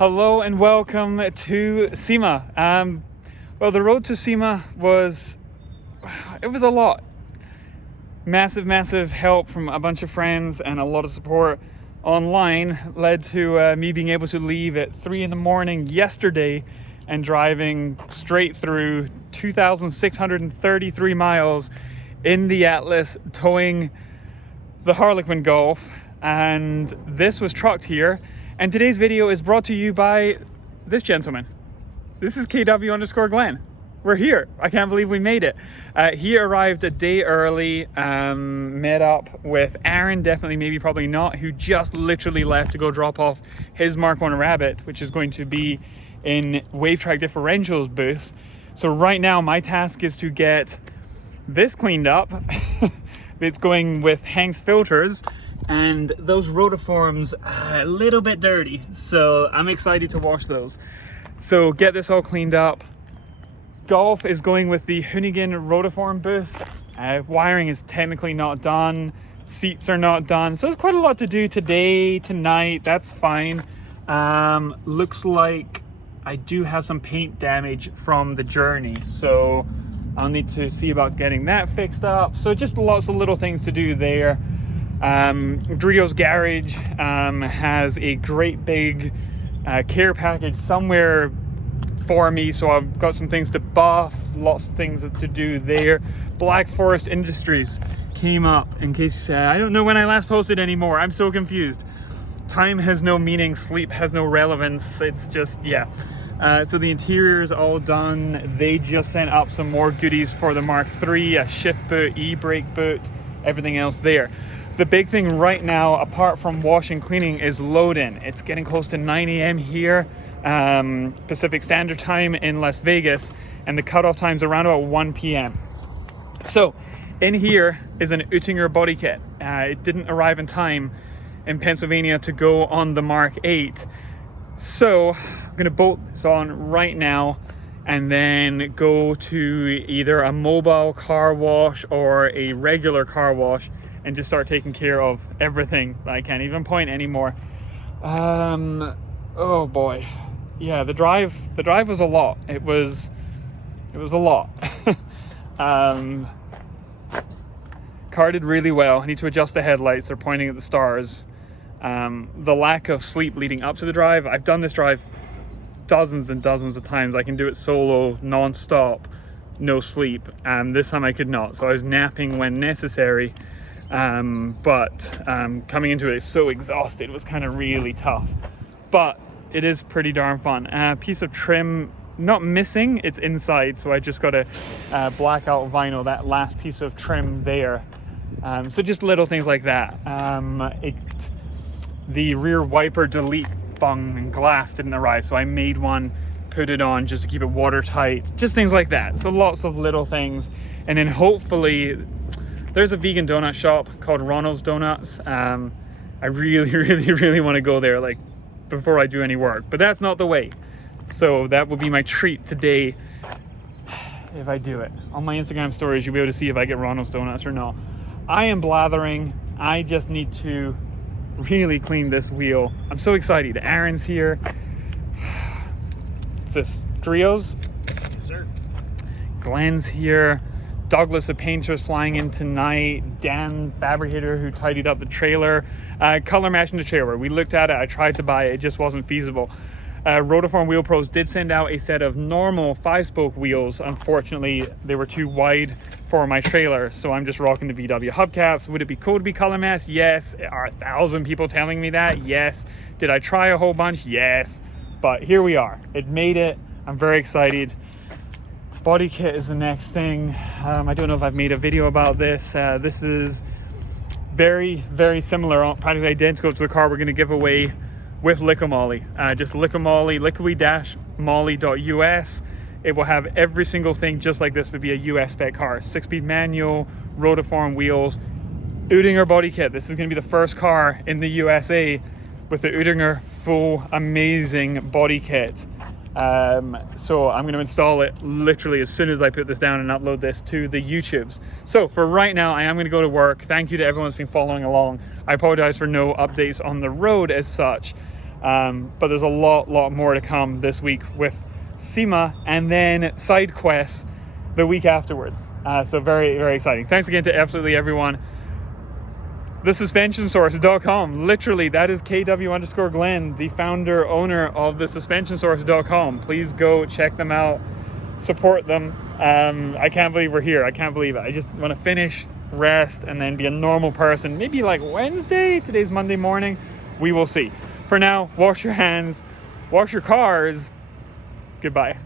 Hello and welcome to SEMA. Well, the road to SEMA was a lot. Massive help from a bunch of friends and a lot of support online led to me being able to leave at 3 in the morning yesterday and driving straight through 2,633 miles in the Atlas, towing the Harlequin Golf, and this was trucked here. And today's video is brought to you by this gentleman. This is KW_Glenn. We're here. I can't believe we made it. He arrived a day early, met up with Aaron, definitely, maybe, probably not, who just literally left to go drop off his Mark 1 Rabbit, which is going to be in WaveTrack Differential's booth. So right now my task is to get this cleaned up. It's going with Hank's filters, and those rotiforms are a little bit dirty, so I'm excited to wash those. So get this all cleaned up. Golf is going with the Hoonigan rotiform booth. Wiring is technically not done, seats are not done, so there's quite a lot to do today, tonight. That's fine. Looks like I do have some paint damage from the journey, so I'll need to see about getting that fixed up. So just lots of little things to do there. Drio's Garage has a great big care package somewhere for me, so I've got some things to buff, lots of things to do there. Black Forest Industries came up, in case I don't know when I last posted anymore. I'm so confused. Time has no meaning, sleep has no relevance. It's just, yeah. So the interior is all done. They just sent up some more goodies for the Mark III, a shift boot, e-brake boot, everything else there. The big thing right now, apart from washing, cleaning, is load-in. It's getting close to 9 a.m. here, Pacific Standard Time in Las Vegas, and the cutoff time's around about 1 p.m. So in here is an Oettinger body kit. It didn't arrive in time in Pennsylvania to go on the Mark 8. So I'm gonna bolt this on right now and then go to either a mobile car wash or a regular car wash and just start taking care of everything. I can't even point anymore. Oh boy. Yeah, the drive was a lot. It was a lot. Car did really well. I need to adjust the headlights. They're pointing at the stars. The lack of sleep leading up to the drive. I've done this drive dozens and dozens of times. I can do it solo, non-stop, no sleep. This time I could not. So I was napping when necessary. But coming into it so exhausted was kind of really tough. But it is pretty darn fun. Piece of trim not missing, it's inside. So I just got to black out vinyl that last piece of trim there. So just little things like that. The rear wiper delete bung and glass didn't arrive, so I made one, put it on just to keep it watertight, just things like that. So lots of little things. And then hopefully there's a vegan donut shop called Ronald's Donuts. I really want to go there, like, before I do any work, but that's not the way. So that will be my treat today if I do it. On my Instagram stories you'll be able to see if I get Ronald's Donuts or not. I am blathering. I just need to really clean this wheel. I'm so excited. Aaron's here. Is this Drio's? Yes, sir. Glenn's here. Douglas the painter is flying in tonight. Dan fabricator who tidied up the trailer. Color matching the trailer. We looked at it. I tried to buy it. It just wasn't feasible. Rotiform Wheel Pros did send out a set of normal 5-spoke wheels. Unfortunately, they were too wide for my trailer, so I'm just rocking the VW hubcaps. Would it be cool to be color matched? Yes. Are 1,000 people telling me that? Yes. Did I try a whole bunch? Yes. But here we are. It made it. I'm very excited. Body kit is the next thing. I don't know if I've made a video about this. This is very similar, practically identical to the car we're going to give away with Lickamolly. Just Lickamolly, liquid-molly.us. It will have every single thing just like this would be a US spec car. 6-speed manual, rotiform wheels, Oettinger body kit. This is going to be the first car in the USA with the Oettinger full amazing body kit. So I'm going to install it literally as soon as I put this down and upload this to the YouTubes. So for right now, I am going to go to work. Thank you to everyone that's been following along. I apologize for no updates on the road as such, But there's a lot more to come this week with SEMA and then side quests the week afterwards. So very exciting. Thanks again to absolutely everyone. TheSuspensionSource.com. Literally, that is KW_Glenn, the founder, owner of TheSuspensionSource.com. Please go check them out. Support them. I can't believe we're here. I can't believe it. I just want to finish, rest, and then be a normal person. Maybe like Wednesday. Today's Monday morning. We will see. For now, wash your hands, wash your cars. Goodbye.